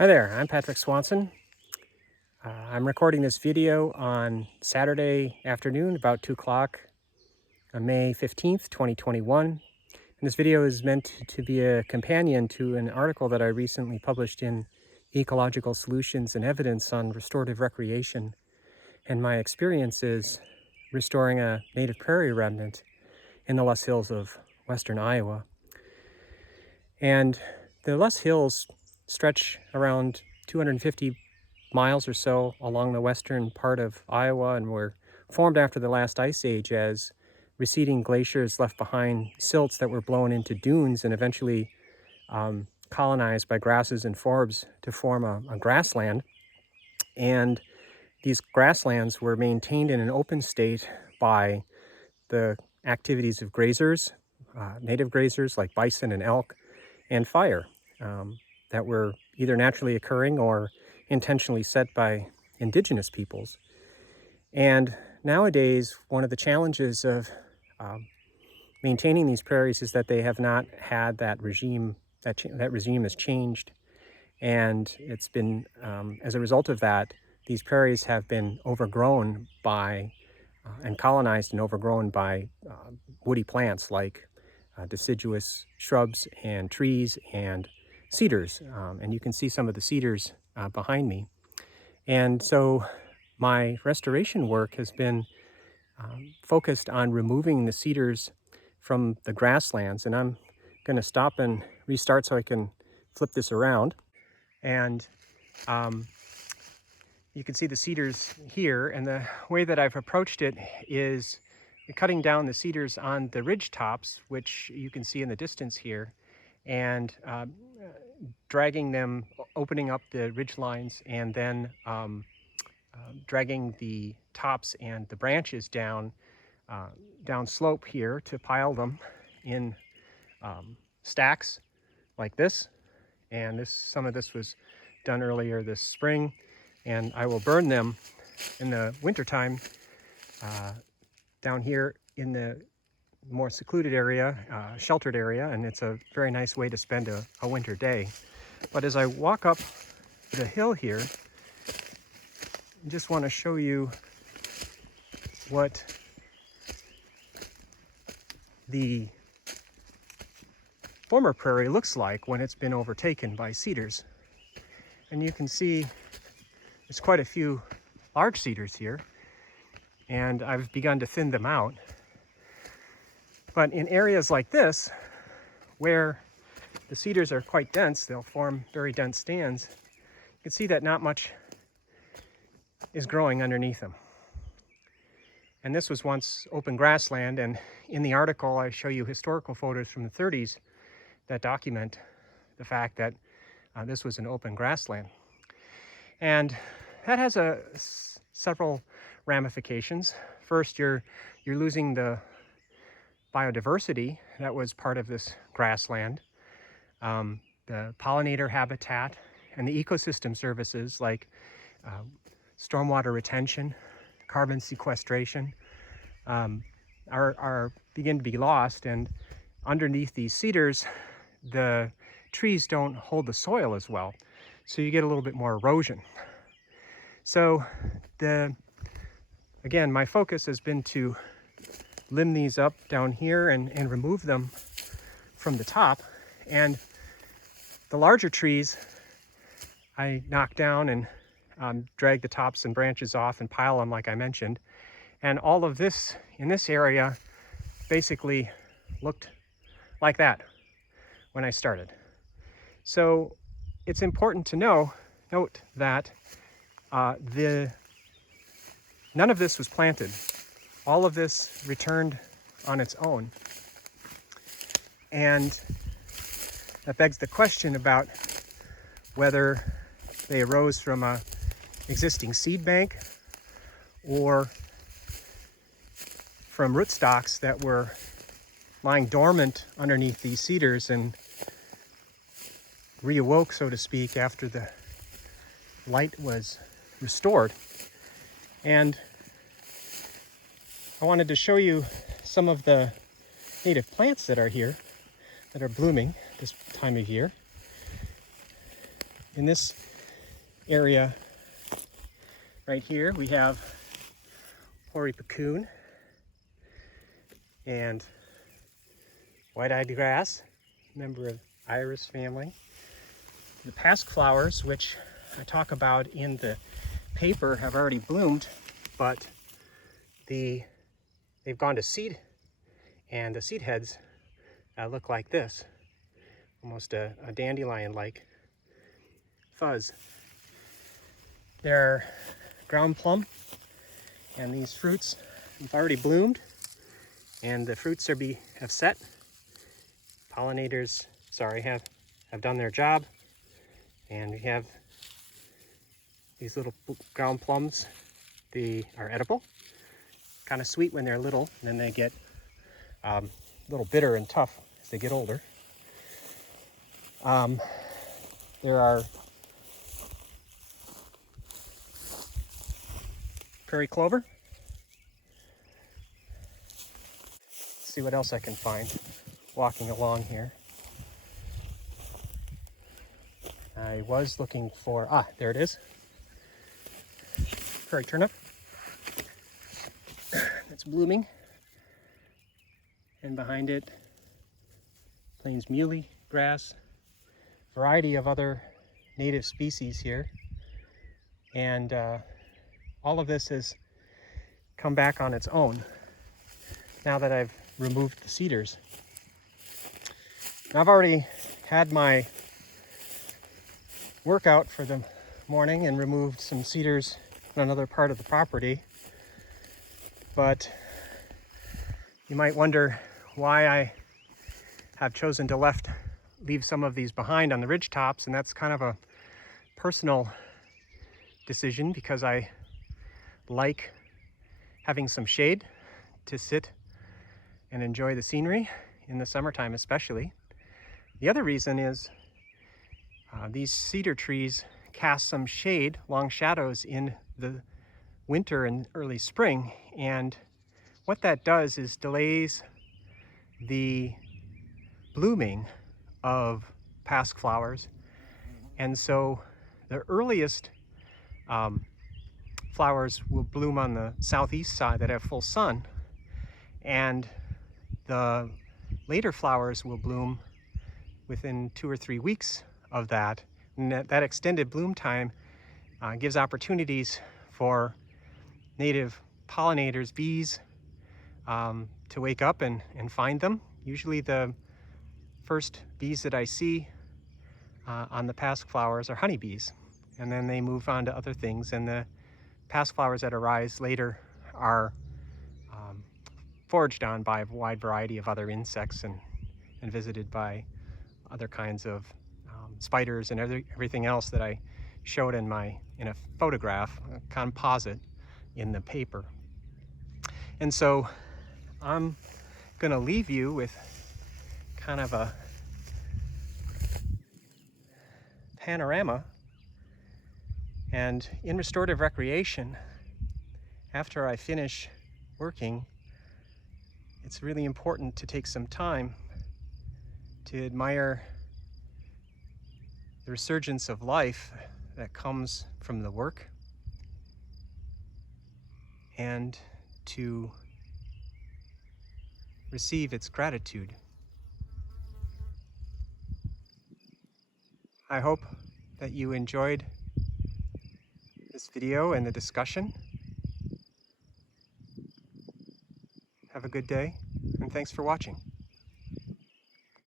Hi there, I'm Patrick Swanson. I'm recording this video on Saturday afternoon, about 2 o'clock on May 15th, 2021. And this video is meant to be a companion to an article that I recently published in Ecological Solutions and Evidence on Restorative Recreation and my experiences restoring a native prairie remnant in the Loess Hills of western Iowa. And the Loess Hills stretch around 250 miles or so along the western part of Iowa and were formed after the last ice age as receding glaciers left behind silts that were blown into dunes and eventually colonized by grasses and forbs to form a grassland. And these grasslands were maintained in an open state by the activities of grazers, native grazers like bison and elk, and fire that were either naturally occurring or intentionally set by indigenous peoples. And nowadays, one of the challenges of maintaining these prairies is that they have not had that regime, that regime has changed. And it's been, as a result of that, these prairies have been overgrown by and colonized and overgrown by woody plants like deciduous shrubs and trees and cedars. And you can see some of the cedars behind me. And so my restoration work has been focused on removing the cedars from the grasslands. And I'm going to stop and restart so I can flip this around. And you can see the cedars here. And the way that I've approached it is cutting down the cedars on the ridge tops, which you can see in the distance here, and dragging them, opening up the ridge lines, and then dragging the tops and the branches down slope here to pile them in stacks like this. And some of this was done earlier this spring, and I will burn them in the wintertime down here in the more secluded area, sheltered area, and it's a very nice way to spend a winter day. But as I walk up the hill here, I just want to show you what the former prairie looks like when it's been overtaken by cedars. And you can see there's quite a few large cedars here, and I've begun to thin them out. But in areas like this, where the cedars are quite dense, they'll form very dense stands, you can see that not much is growing underneath them. And this was once open grassland, and in the article I show you historical photos from the 30s that document the fact that this was an open grassland. And that has several ramifications. First, you're losing the biodiversity that was part of this grassland, the pollinator habitat, and the ecosystem services like stormwater retention, carbon sequestration are begin to be lost. And underneath these cedars, the trees don't hold the soil as well, so you get a little bit more erosion. So again, my focus has been to limb these up down here and remove them from the top. And the larger trees I knock down and drag the tops and branches off and pile them like I mentioned. And all of this in this area basically looked like that when I started. So it's important to note that none of this was planted. All of this returned on its own. And that begs the question about whether they arose from an existing seed bank or from rootstocks that were lying dormant underneath these cedars and reawoke, so to speak, after the light was restored. And I wanted to show you some of the native plants that are here, that are blooming this time of year. In this area right here. We have hoary puccoon and white-eyed grass, member of iris family. The pasque flowers, which I talk about in the paper, have already bloomed, but they've gone to seed, and the seed heads look like this, almost a dandelion-like fuzz. They're ground plum, and these fruits have already bloomed, and the fruits have set. Pollinators, have done their job, and we have these little ground plums. They are edible, kind of sweet when they're little, and then they get a little bitter and tough as they get older. There are prairie clover. Let's see what else I can find walking along here. I was looking for, there it is. Prairie turnip. It's blooming. And behind it, plains muley grass, variety of other native species here. And all of this has come back on its own now that I've removed the cedars. I've already had my workout for the morning and removed some cedars on another part of the property, but you might wonder why I have chosen to leave some of these behind on the ridge tops, and that's kind of a personal decision because I like having some shade to sit and enjoy the scenery in the summertime especially. The other reason is these cedar trees cast some shade, long shadows in the winter and early spring, and what that does is delays the blooming of pasque flowers. And so the earliest flowers will bloom on the southeast side that have full sun, and the later flowers will bloom within 2 or 3 weeks of that. And that extended bloom time gives opportunities for native pollinators, bees, to wake up and find them. Usually the first bees that I see on the pasque flowers are honeybees, and then they move on to other things, and the pasque flowers that arise later are foraged on by a wide variety of other insects and visited by other kinds of spiders and everything else that I showed in a photograph, a composite in the paper. And so I'm going to leave you with kind of a panorama. And in restorative recreation, after I finish working, it's really important to take some time to admire the resurgence of life that comes from the work, and to receive its gratitude. I hope that you enjoyed this video and the discussion. Have a good day, and thanks for watching.